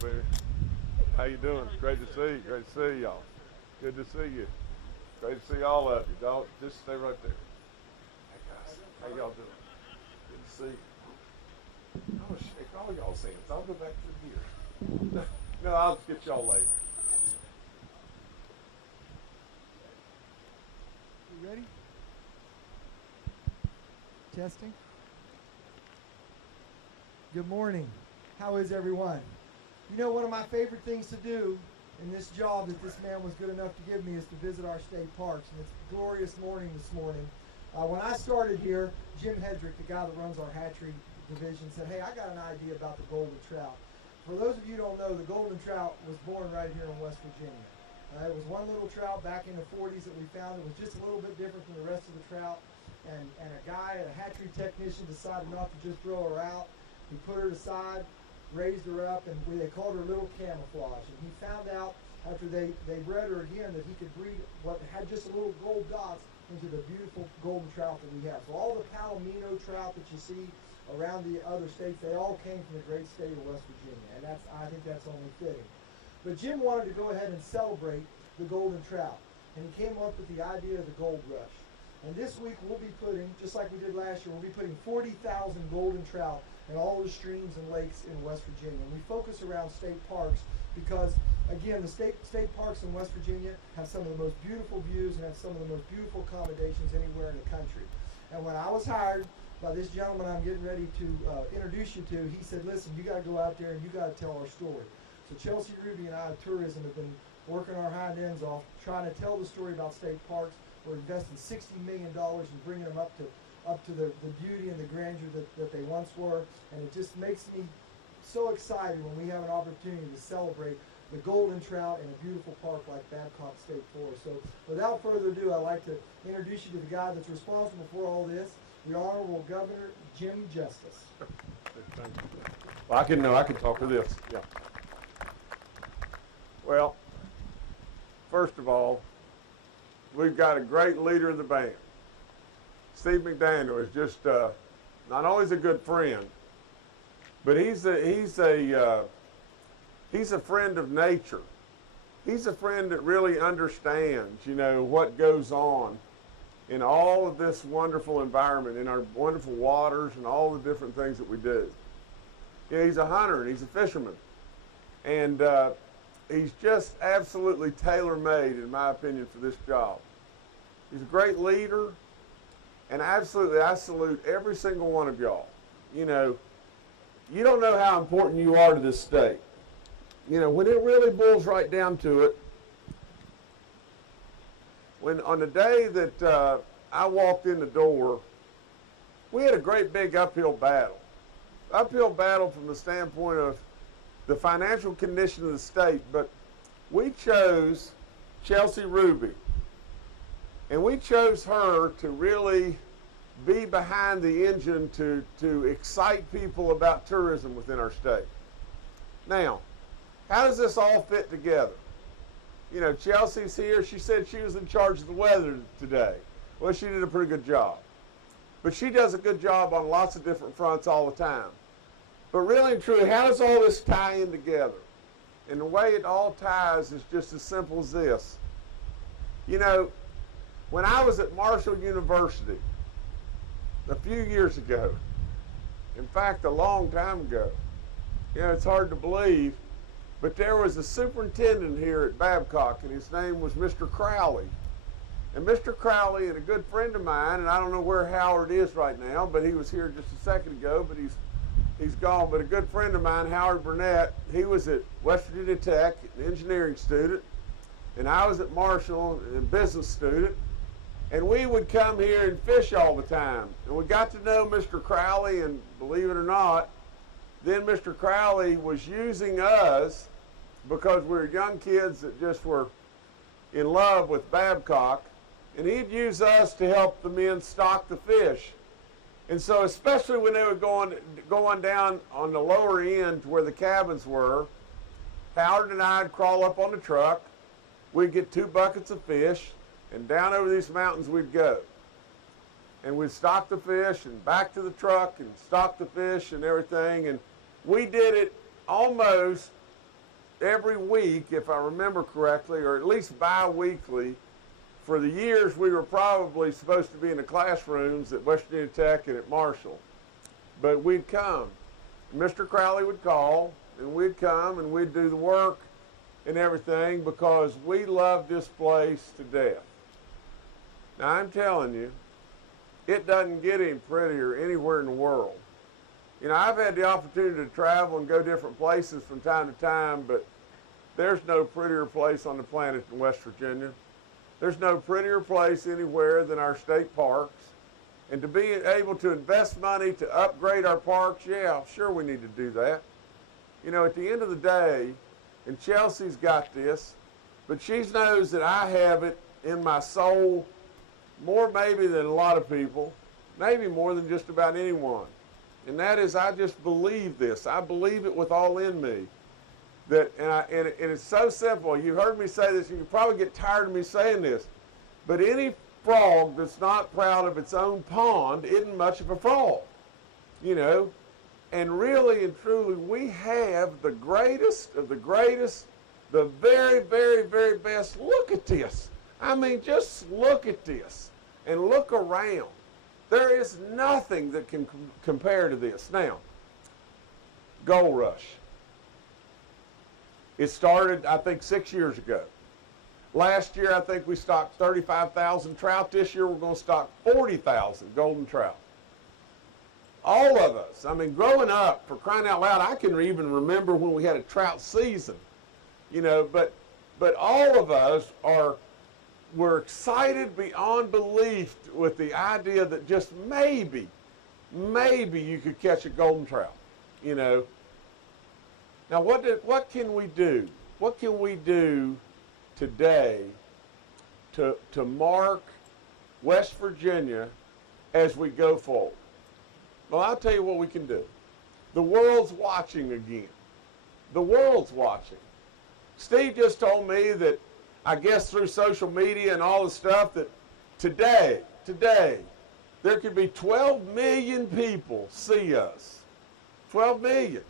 Barry. How you doing? Great to see you. Great to see y'all. Good to see you. Great to see all of you. Don't just stay right there. Hey guys, how y'all doing? Good to see you. I'm gonna shake all y'all's hands. I'll go back to here. No, I'll get y'all later. You ready? Testing. Good morning. How is everyone? You know, one of my favorite things to do in this job that this man was good enough to give me is to visit our state parks. And it's a glorious morning this morning. When I started here, Jim Hedrick, the guy that runs our hatchery division, said, hey, I got an idea about the golden trout. For those of you who don't know, the golden trout was born right here in West Virginia. It was one little trout back in the 40s that we found. It was just a little bit different from the rest of the trout. And a guy, a hatchery technician, decided not to just throw her out. He put her aside, raised her up, and they called her Little Camouflage. And he found out after they bred her again that he could breed what had just a little gold dots into the beautiful golden trout that we have. So all the Palomino trout that you see around the other states, they all came from the great state of West Virginia. And I think that's only fitting. But Jim wanted to go ahead and celebrate the golden trout. And he came up with the idea of the gold rush. And this week we'll be putting, just like we did last year, we'll be putting 40,000 golden trout in all the streams and lakes in West Virginia. And we focus around state parks because, again, the state parks in West Virginia have some of the most beautiful views and have some of the most beautiful accommodations anywhere in the country. And when I was hired by this gentleman I'm getting ready to introduce you to, he said, listen, you got to go out there and you got to tell our story. So Chelsea Ruby and I at Tourism have been working our hind ends off trying to tell the story about state parks. We're investing $60 million in bringing them up to the beauty and the grandeur that they once were. And it just makes me so excited when we have an opportunity to celebrate the golden trout in a beautiful park like Babcock State Park. So without further ado, I'd like to introduce you to the guy that's responsible for all this, the Honorable Governor Jim Justice. Well, I can talk to this. Yeah. Well, first of all, we've got a great leader of the band. Steve McDaniel is just not only is a good friend, but he's a friend of nature. He's a friend that really understands, you know, what goes on in all of this wonderful environment, in our wonderful waters and all the different things that we do. Yeah, he's a hunter and he's a fisherman, and he's just absolutely tailor-made, in my opinion, for this job. He's a great leader, and absolutely, I salute every single one of y'all. You know, you don't know how important you are to this state. You know, when it really boils right down to it, when on the day that I walked in the door, we had a great big uphill battle. Uphill battle from the standpoint of the financial condition of the state, but we chose Chelsea Ruby, and we chose her to really be behind the engine to excite people about tourism within our state. Now, how does this all fit together? You know, Chelsea's here. She said she was in charge of the weather today. Well, she did a pretty good job. But she does a good job on lots of different fronts all the time. But really and truly, how does all this tie in together? And the way it all ties is just as simple as this. You know, when I was at Marshall University a few years ago, in fact, a long time ago, you know, it's hard to believe, but there was a superintendent here at Babcock, and his name was Mr. Crowley. And Mr. Crowley and a good friend of mine, and I don't know where Howard is right now, but he was here just a second ago, but he's gone. But a good friend of mine, Howard Burnett, he was at West Virginia Tech, an engineering student, and I was at Marshall, a business student. And we would come here and fish all the time. And we got to know Mr. Crowley, and believe it or not, then Mr. Crowley was using us because we were young kids that just were in love with Babcock, and he'd use us to help the men stock the fish. And so especially when they were going down on the lower end where the cabins were, Howard and I'd crawl up on the truck, we'd get 2 buckets of fish, and down over these mountains we'd go. And we'd stock the fish and back to the truck and stock the fish and everything. And we did it almost every week, if I remember correctly, or at least bi-weekly. For the years we were probably supposed to be in the classrooms at West Virginia Tech and at Marshall. But we'd come. Mr. Crowley would call, and we'd come, and we'd do the work and everything because we loved this place to death. Now, I'm telling you, it doesn't get any prettier anywhere in the world. You know, I've had the opportunity to travel and go different places from time to time, but there's no prettier place on the planet than West Virginia. There's no prettier place anywhere than our state parks. And to be able to invest money to upgrade our parks, yeah, sure we need to do that. You know, at the end of the day, and Chelsea's got this, but she knows that I have it in my soul more maybe than a lot of people, maybe more than just about anyone. And that is, I just believe this. I believe it with all in me. That, and it's so simple. You heard me say this, and you probably get tired of me saying this, but any frog that's not proud of its own pond isn't much of a frog, you know. And really and truly, we have the greatest of the greatest, the very, very, very best. Look at this. I mean, just look at this and look around. There is nothing that can compare to this. Now, Gold Rush. It started, I think, 6 years ago. Last year, I think we stocked 35,000 trout. This year, we're going to stock 40,000 golden trout. All of us, I mean, growing up, for crying out loud, I can even remember when we had a trout season, you know, but all of us were excited beyond belief with the idea that just maybe you could catch a golden trout, you know. Now, what can we do? What can we do today to mark West Virginia as we go forward? Well, I'll tell you what we can do. The world's watching again. The world's watching. Steve just told me that, I guess through social media and all the stuff, that today, there could be 12 million people see us. 12 million.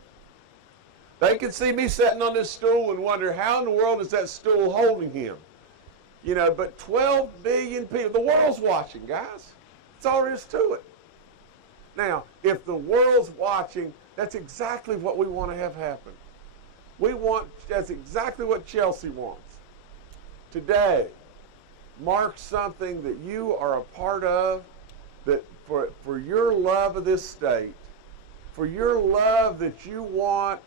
They could see me sitting on this stool and wonder how in the world is that stool holding him? You know, but 12 million people, the world's watching, guys. That's all there is to it. Now, if the world's watching, that's exactly what we want to have happen. That's exactly what Chelsea wants. Today, mark something that you are a part of, that for your love of this state, for your love that you want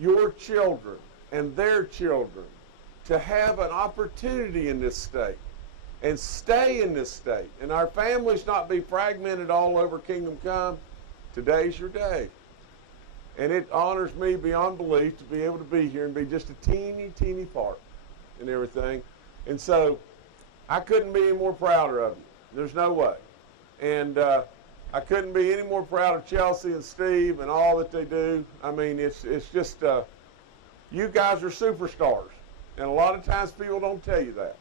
your children and their children to have an opportunity in this state and stay in this state, and our families not be fragmented all over Kingdom Come. Today's your day. And it honors me beyond belief to be able to be here and be just a teeny part and everything. And so I couldn't be any more prouder of you. There's no way. And I couldn't be any more proud of Chelsea and Steve and all that they do. I mean, it's just, you guys are superstars. And a lot of times people don't tell you that.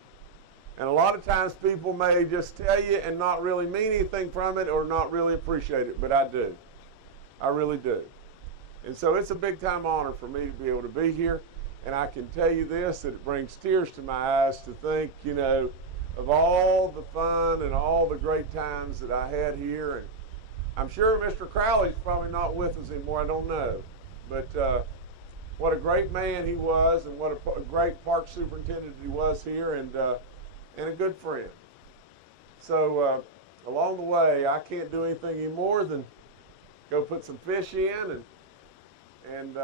And a lot of times people may just tell you and not really mean anything from it or not really appreciate it, but I do. I really do. And so it's a big time honor for me to be able to be here. And I can tell you this, that it brings tears to my eyes to think, you know, of all the fun and all the great times that I had here. And I'm sure Mr. Crowley's probably not with us anymore, I don't know. But what a great man he was, and what a great park superintendent he was here, and a good friend. So along the way, I can't do anything anymore than go put some fish in and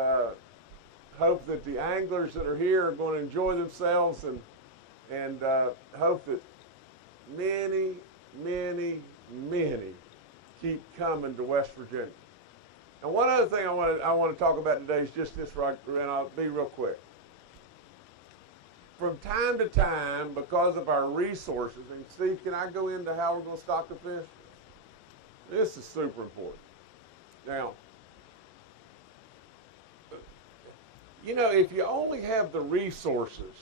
hope that the anglers that are here are going to enjoy themselves, and hope that many keep coming to West Virginia. And one other thing I want to talk about today is just this, right, and I'll be real quick. From time to time, because of our resources, and Steve, can I go into how we're going to stock the fish? This is super important. Now, you know, if you only have the resources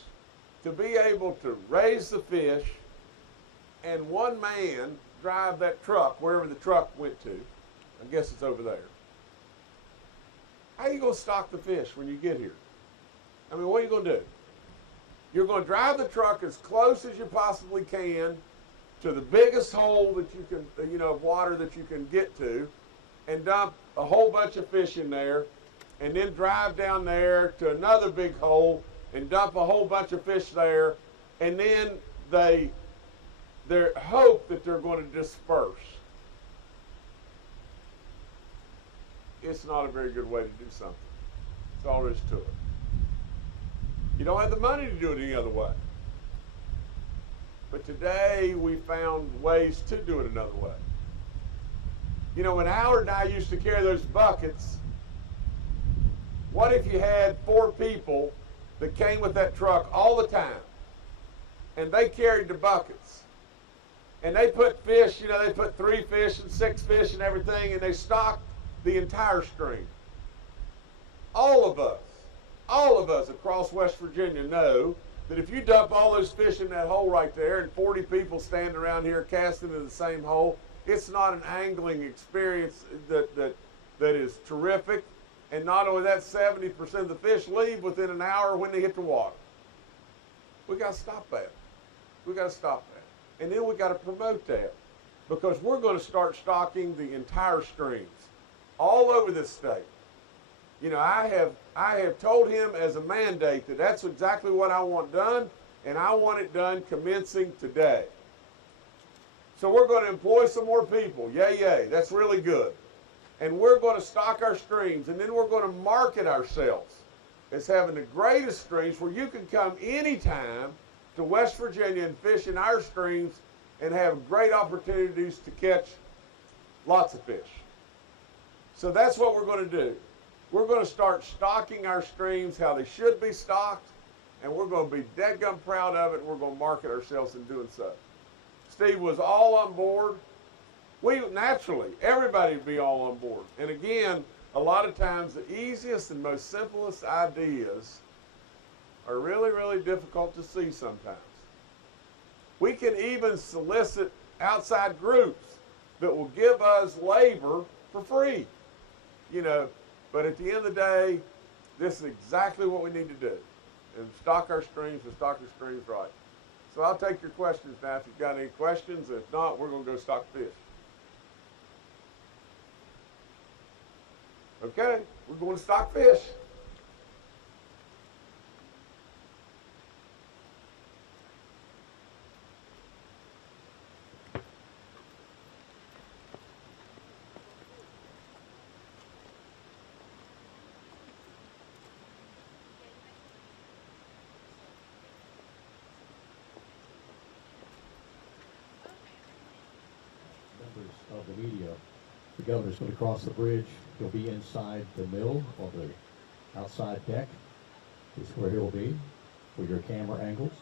to be able to raise the fish and one man drive that truck wherever the truck went to, I guess it's over there, how are you going to stock the fish when you get here? I mean, what are you going to do? You're going to drive the truck as close as you possibly can to the biggest hole that you can, of water that you can get to, and dump a whole bunch of fish in there, and then drive down there to another big hole and dump a whole bunch of fish there, and then they hope that they're going to disperse. It's not a very good way to do something. That's all there is to it. You don't have the money to do it any other way. But today we found ways to do it another way. You know, when Howard and I used to carry those buckets, what if you had 4 people that came with that truck all the time, and they carried the buckets, and they put fish, they put 3 fish and 6 fish and everything, and they stocked the entire stream. All of us across West Virginia know that if you dump all those fish in that hole right there and 40 people stand around here casting in the same hole, it's not an angling experience that is terrific. And not only that, 70% of the fish leave within an hour when they hit the water. We got to stop that. We got to stop that. And then we got to promote that, because we're going to start stocking the entire streams all over this state. I have told him as a mandate that that's exactly what I want done, and I want it done commencing today. So we're going to employ some more people. Yay, yay. That's really good. And we're going to stock our streams, and then we're going to market ourselves as having the greatest streams where you can come anytime to West Virginia and fish in our streams and have great opportunities to catch lots of fish. So that's what we're going to do. We're going to start stocking our streams how they should be stocked, and we're going to be dadgum proud of it, and we're going to market ourselves in doing so. Steve was all on board. Naturally, everybody would be all on board. And again, a lot of times the easiest and most simplest ideas are really, really difficult to see sometimes. We can even solicit outside groups that will give us labor for free, But at the end of the day, this is exactly what we need to do. And stock our streams and stock our streams right. So I'll take your questions now if you've got any questions. If not, we're going to go stock fish. Okay, we're going to stock fish. Of the media. The governor's going to cross the bridge. He'll be inside the mill on the outside deck. Is where he'll be for your camera angles.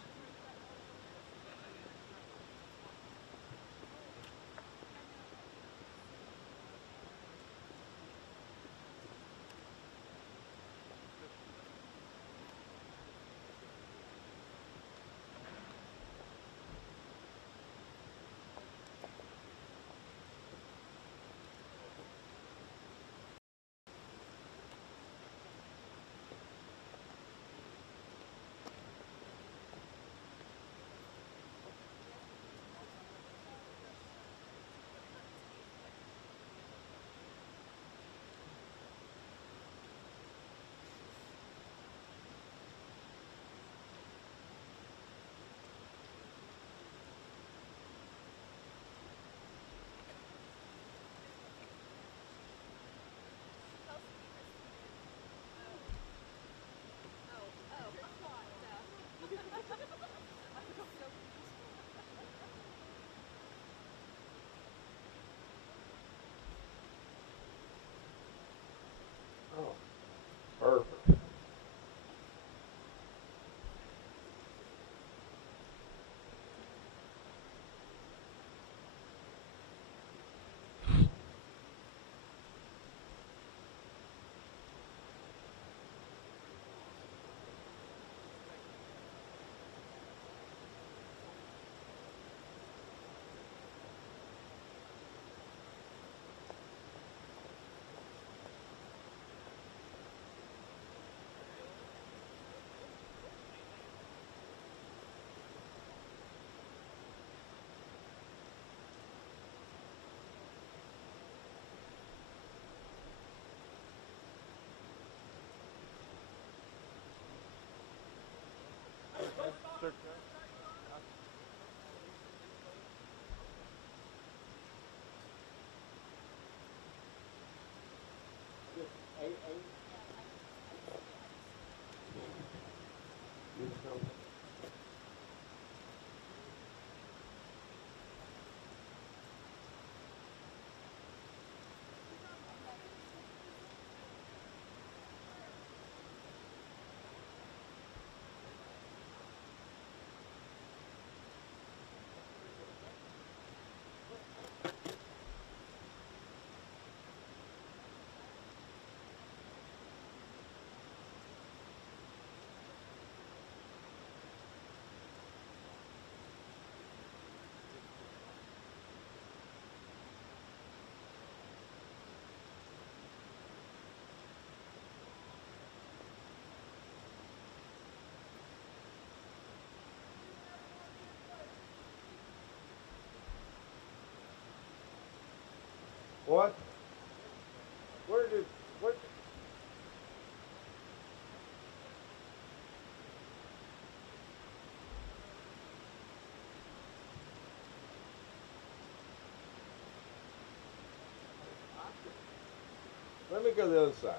me go to the other side.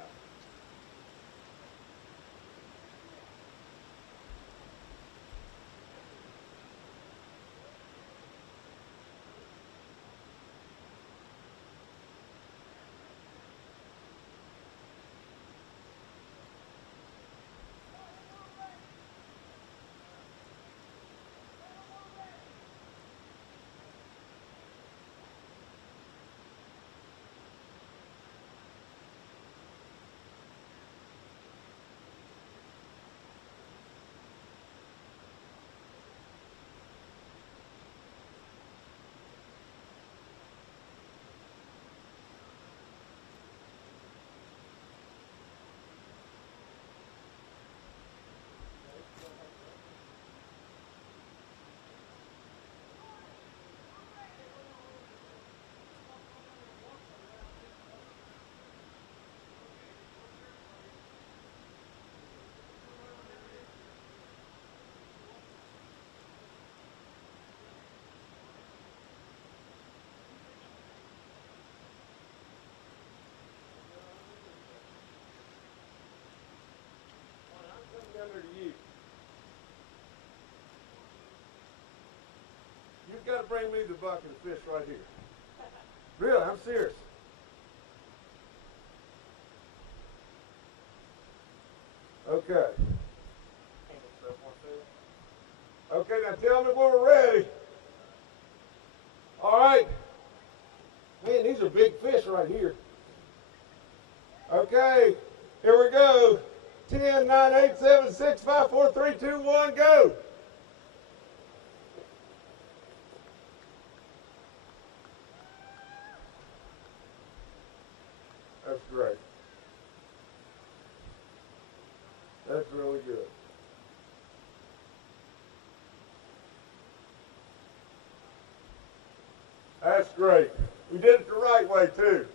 Under to you. You've got to bring me the bucket of fish right here. Really, I'm serious. Okay. Okay, now tell me when we're ready. All right. Man, these are big fish right here. Okay, here we go. 10, 9, 8, 7, 6, 5, 4, 3, 2, 1, go. That's great. That's really good. That's great. We did it the right way, too.